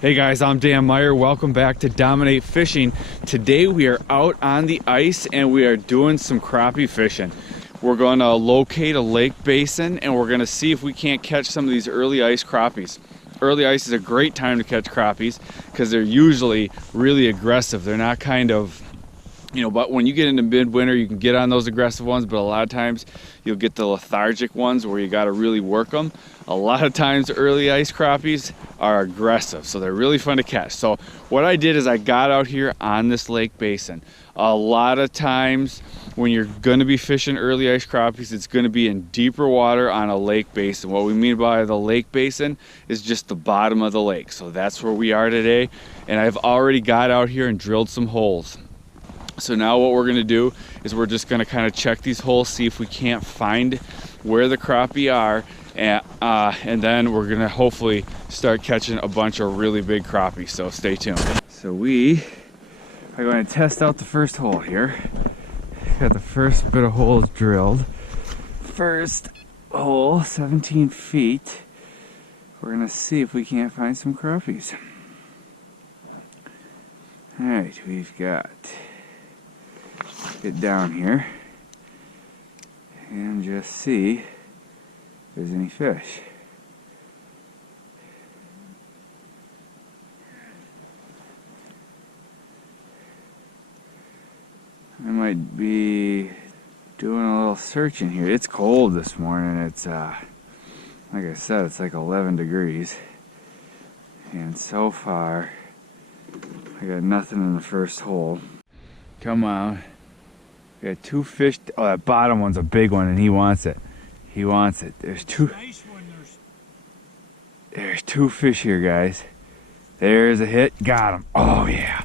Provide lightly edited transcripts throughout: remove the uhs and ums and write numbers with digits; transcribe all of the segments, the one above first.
Hey guys, I'm Dan Meyer. Welcome back to Dominate Fishing. Today we are out on the ice and we are doing some crappie fishing. We're going to locate a lake basin and we're going to see if we can't catch some of these early ice crappies. Early ice is a great time to catch crappies because they're usually really aggressive. They're not kind of, but when you get into midwinter, you can get on those aggressive ones, but a lot of times you'll get the lethargic ones where you got to really work them. A lot of times early ice crappies are aggressive, so they're really fun to catch. So what I did is I got out here on this lake basin. A lot of times when you're going to be fishing early ice crappies, it's going to be in deeper water on a lake basin. What we mean by the lake basin is just the bottom of the lake. So that's where we are today, and I've already got out here and drilled some holes. So now what we're going to do is we're just going to kind of check these holes, see if we can't find where the crappie are, and then we're going to hopefully start catching a bunch of really big crappie. So stay tuned. So we are going to test out the first hole here. Got the first bit of holes drilled. First hole, 17 feet. We're going to see if we can't find some crappies. All right, we've got... Get down here and just see if there's any fish. I might be doing a little searching here. It's cold this morning. It's like I said, it's like 11 degrees, and so far I got nothing in the first hole. Come on. We got two fish. Oh, that bottom one's a big one, and he wants it. He wants it. There's two. There's two fish here, guys. There's a hit. Got him. Oh yeah.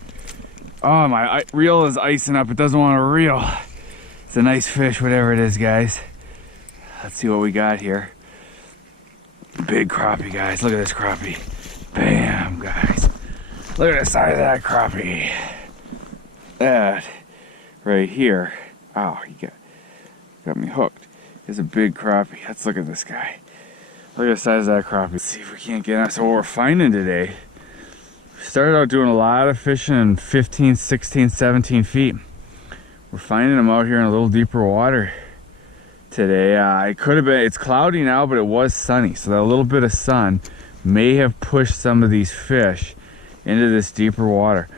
Oh, my reel is icing up. It doesn't want to reel. It's a nice fish, whatever it is, guys. Let's see what we got here. Big crappie, guys. Look at this crappie. Bam, guys. Look at the size of that crappie. That right here. Oh, he got me hooked. It's a big crappie. Let's look at this guy. Look at the size of that crappie. Let's see if we can't get on. So what we're finding today, we started out doing a lot of fishing in 15, 16, 17 feet. We're finding them out here in a little deeper water today. It could have been, it's cloudy now, but it was sunny. So that little bit of sun may have pushed some of these fish into this deeper water.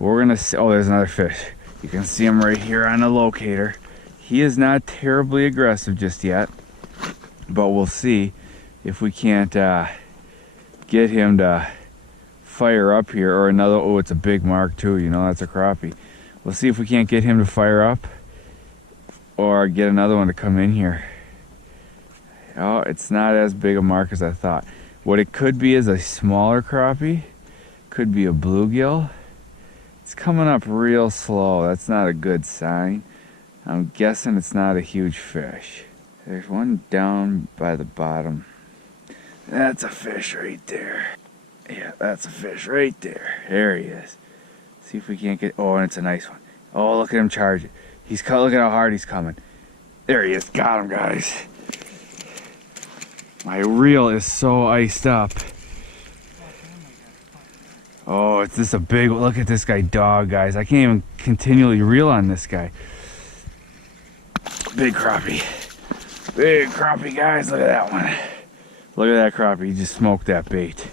We're gonna see, oh, there's another fish. You can see him right here on the locator. He is not terribly aggressive just yet, but we'll see if we can't get him to fire up here, or another. Oh, it's a big mark too, that's a crappie. We'll see if we can't get him to fire up or get another one to come in here. Oh, it's not as big a mark as I thought. What it could be is a smaller crappie, could be a bluegill. It's coming up real slow. That's not a good sign. I'm guessing it's not a huge fish. There's one down by the bottom. That's a fish right there. Yeah, that's a fish right there. There he is. See if we can't get... Oh, and it's a nice one. Oh, look at him charge it. Look at how hard he's coming. There he is. Got him, guys. My reel is so iced up. Oh, it's just a big, look at this guy, dog, guys. I can't even continually reel on this guy. Big crappie. Big crappie, guys. Look at that one. Look at that crappie. He just smoked that bait.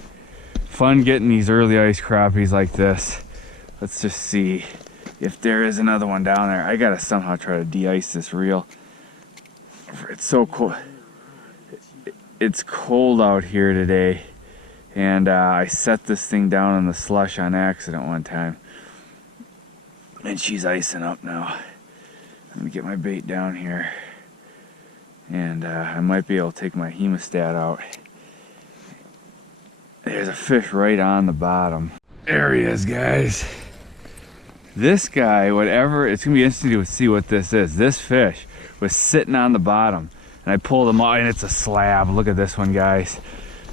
Fun getting these early ice crappies like this. Let's just see if there is another one down there. I gotta somehow try to de-ice this reel. It's so cold. It's cold out here today. And I set this thing down in the slush on accident one time. And she's icing up now. I'm gonna get my bait down here. And I might be able to take my hemostat out. There's a fish right on the bottom. There he is, guys. This guy, whatever, it's gonna be interesting to see what this is. This fish was sitting on the bottom. And I pulled him out, and it's a slab. Look at this one, guys.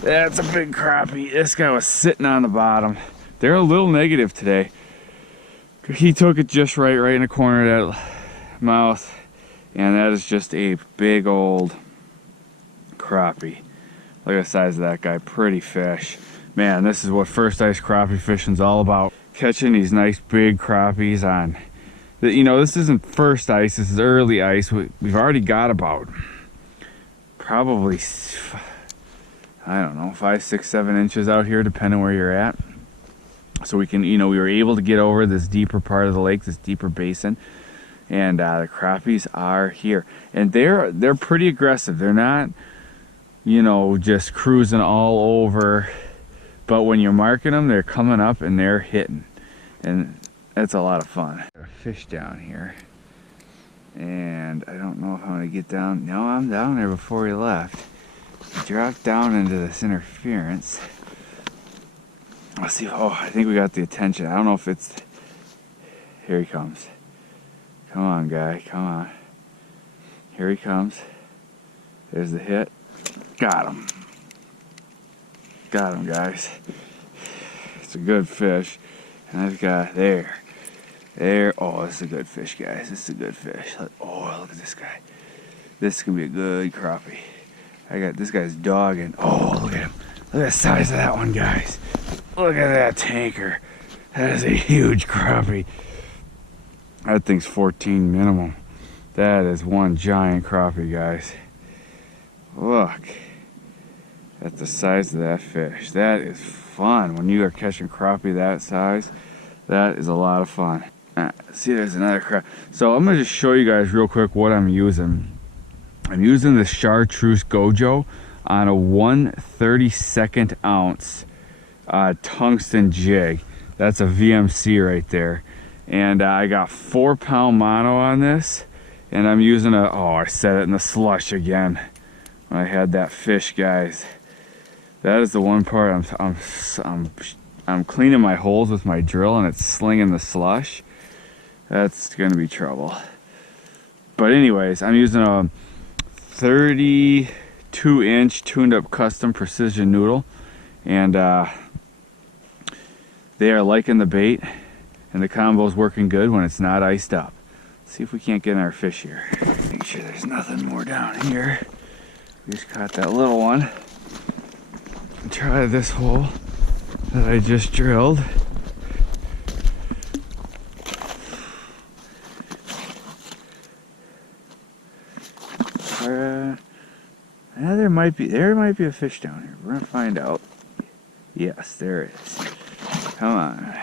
That's a big crappie. This guy was sitting on the bottom. They're a little negative today. He took it just right in the corner of that mouth. And that is just a big old crappie. Look at the size of that guy. Pretty fish. Man, this is what first ice crappie fishing's all about. Catching these nice big crappies on, you know, this isn't first ice, this is early ice. We've already got about probably, I don't know, 5, 6, 7 inches out here, depending where you're at. So we can, you know, we were able to get over this deeper part of the lake, this deeper basin, and the crappies are here. And they're pretty aggressive. They're not, you know, just cruising all over. But when you're marking them, they're coming up and they're hitting. And that's a lot of fun. Got a fish down here. And I don't know if I'm gonna get down. No, I'm down there before he left. He dropped down into this interference. Let's see. Oh, I think we got the attention. I don't know if it's... Here he comes. Come on, guy. Come on. Here he comes. There's the hit. Got him. Got him, guys. It's a good fish. And I've got there. Oh, this is a good fish, guys. This is a good fish. Oh, look at this guy. This is gonna be a good crappie. This guy's dogging. Oh, look at him. Look at the size of that one, guys. Look at that tanker. That is a huge crappie. That thing's 14 minimum. That is one giant crappie, guys. Look at the size of that fish. That is fun. When you are catching crappie that size, that is a lot of fun. See, there's another crap. So I'm gonna just show you guys real quick what I'm using. I'm using the Chartreuse Gojo on a 1/32 ounce tungsten jig. That's a VMC right there. And I got 4-pound mono on this, and I'm using I set it in the slush again when I had that fish, guys. That is the one part I'm cleaning my holes with my drill, and it's slinging the slush. That's gonna be trouble. But anyways, I'm using a 32-inch tuned up custom precision noodle, and they are liking the bait, and the combo's working good when it's not iced up. Let's see if we can't get in our fish here. Make sure there's nothing more down here. We just caught that little one. Try this hole that I just drilled. There might be a fish down here. We're gonna find out. Yes, there is. Come on.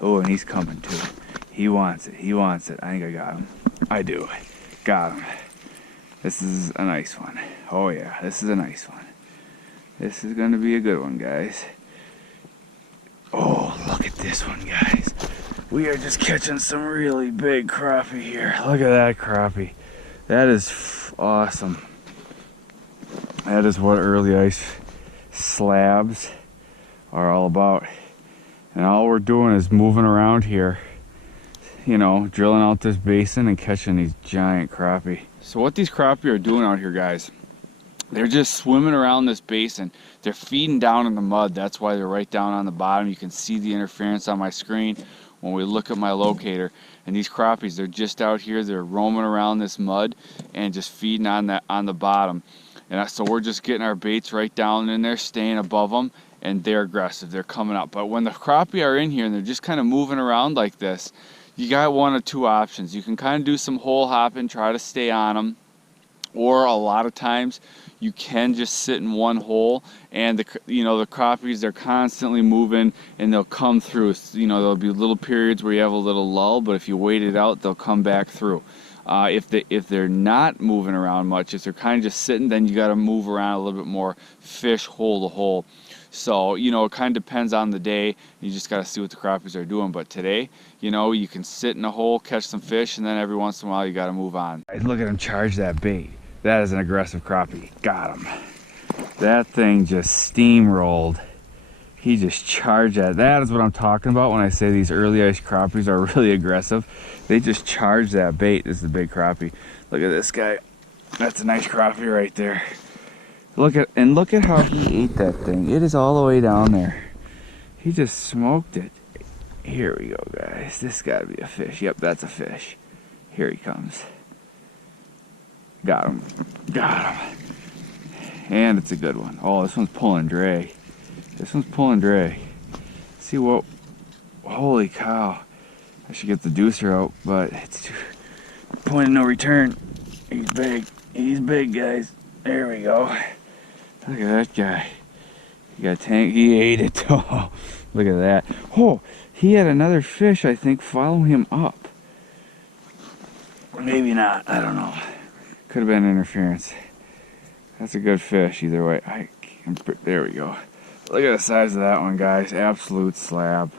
Oh, and he's coming too. He wants it. He wants it. I think I got him. I do. Got him. This is a nice one. Oh yeah, this is a nice one. This is gonna be a good one, guys. Oh, look at this one, guys. We are just catching some really big crappie here. Look at that crappie. That is awesome. That is what early ice slabs are all about. And all we're doing is moving around here, you know, drilling out this basin and catching these giant crappie. So what these crappie are doing out here, guys, they're just swimming around this basin. They're feeding down in the mud. That's why they're right down on the bottom. You can see the interference on my screen when we look at my locator. And these crappies, they're just out here. They're roaming around this mud and just feeding on the bottom. And so we're just getting our baits right down in there, staying above them, and they're aggressive. They're coming up. But when the crappie are in here and they're just kind of moving around like this, you got one of two options. You can kind of do some hole hopping, try to stay on them, or a lot of times you can just sit in one hole, and the crappies, they're constantly moving and they'll come through. You know, there'll be little periods where you have a little lull, but if you wait it out, they'll come back through. If they're not moving around much, if they're kind of just sitting, then you got to move around a little bit more, fish hole to hole. So, you know, it kind of depends on the day. You just got to see what the crappies are doing. But today, you know, you can sit in a hole, catch some fish, and then every once in a while you got to move on. Look at him charge that bait. That is an aggressive crappie. Got him. That thing just steamrolled. He just charged that. That is what I'm talking about when I say these early ice crappies are really aggressive. They just charge that bait. This is a big crappie. Look at this guy. That's a nice crappie right there. Look at how he ate that thing. It is all the way down there. He just smoked it. Here we go, guys. This gotta be a fish. Yep, that's a fish. Here he comes. Got him. Got him. And it's a good one. Oh, this one's pulling drag. This one's pulling drag. See what? Holy cow! I should get the deucer out, but it's too, point of no return. He's big. He's big, guys. There we go. Look at that guy. He got tank. He ate it. Oh, look at that. Oh, he had another fish, I think, follow him up. Maybe not. I don't know. Could have been interference. That's a good fish either way. There we go. Look at the size of that one, guys. Absolute slab.